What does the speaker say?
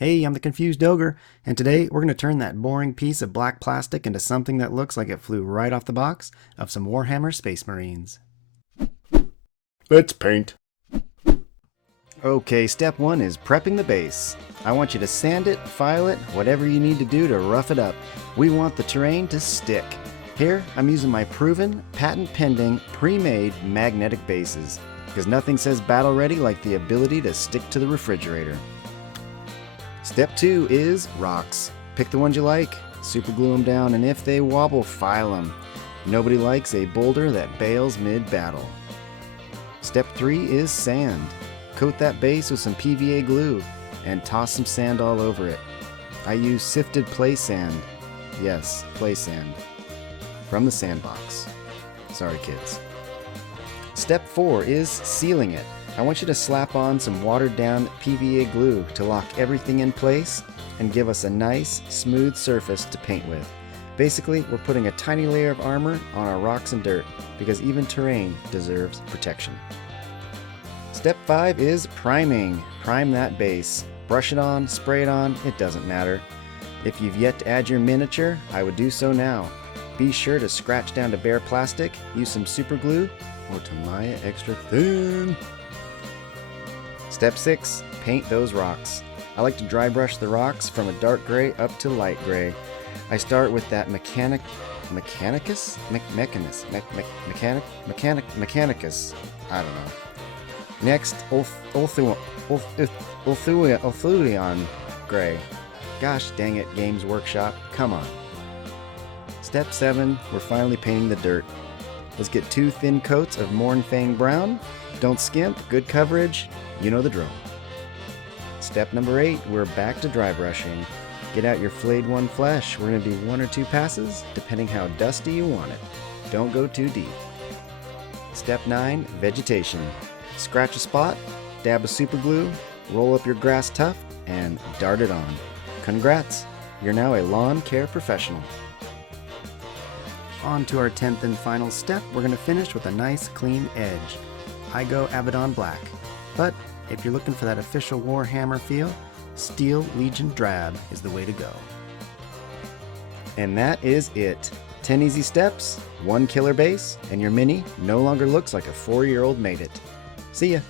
Hey, I'm the Confused Ogre, and today we're going to turn that boring piece of black plastic into something that looks like it flew right off the box of some Warhammer Space Marines. Let's paint. Okay, step one is prepping the base. I want you to sand it, file it, whatever you need to do to rough it up. We want the terrain to stick. Here, I'm using my proven, patent-pending, pre-made magnetic bases, because nothing says battle ready like the ability to stick to the refrigerator. Step 2 is rocks. Pick the ones you like, super glue them down, and if they wobble, file them. Nobody likes a boulder that bails mid-battle. Step 3 is sand. Coat that base with some PVA glue and toss some sand all over it. I use sifted play sand. Yes, play sand. From the sandbox. Sorry, kids. Step 4 is sealing it. I want you to slap on some watered down PVA glue to lock everything in place and give us a nice, smooth surface to paint with. Basically, we're putting a tiny layer of armor on our rocks and dirt because even terrain deserves protection. Step 5 is priming. Prime that base. Brush it on, spray it on, it doesn't matter. If you've yet to add your miniature, I would do so now. Be sure to scratch down to bare plastic, use some super glue, or Tamiya extra thin. Step 6, paint those rocks. I like to dry brush the rocks from a dark gray up to light gray. I start with that mechanicus? I don't know. Next, Ulthuion gray. Gosh dang it, Games Workshop, come on. Step 7, we're finally painting the dirt. Let's get 2 thin coats of Mornfang brown. Don't skimp, good coverage, you know the drill. Step number 8, we're back to dry brushing. Get out your flayed one flesh. We're going to do 1 or 2 passes, depending how dusty you want it. Don't go too deep. Step 9, vegetation. Scratch a spot, dab a super glue, roll up your grass tuft, and dart it on. Congrats, you're now a lawn care professional. On to our 10th and final step, we're going to finish with a nice clean edge. I go Abaddon Black, but if you're looking for that official Warhammer feel, Steel Legion Drab is the way to go. And that is it. 10 easy steps, 1 killer base, and your mini no longer looks like a 4-year-old made it. See ya!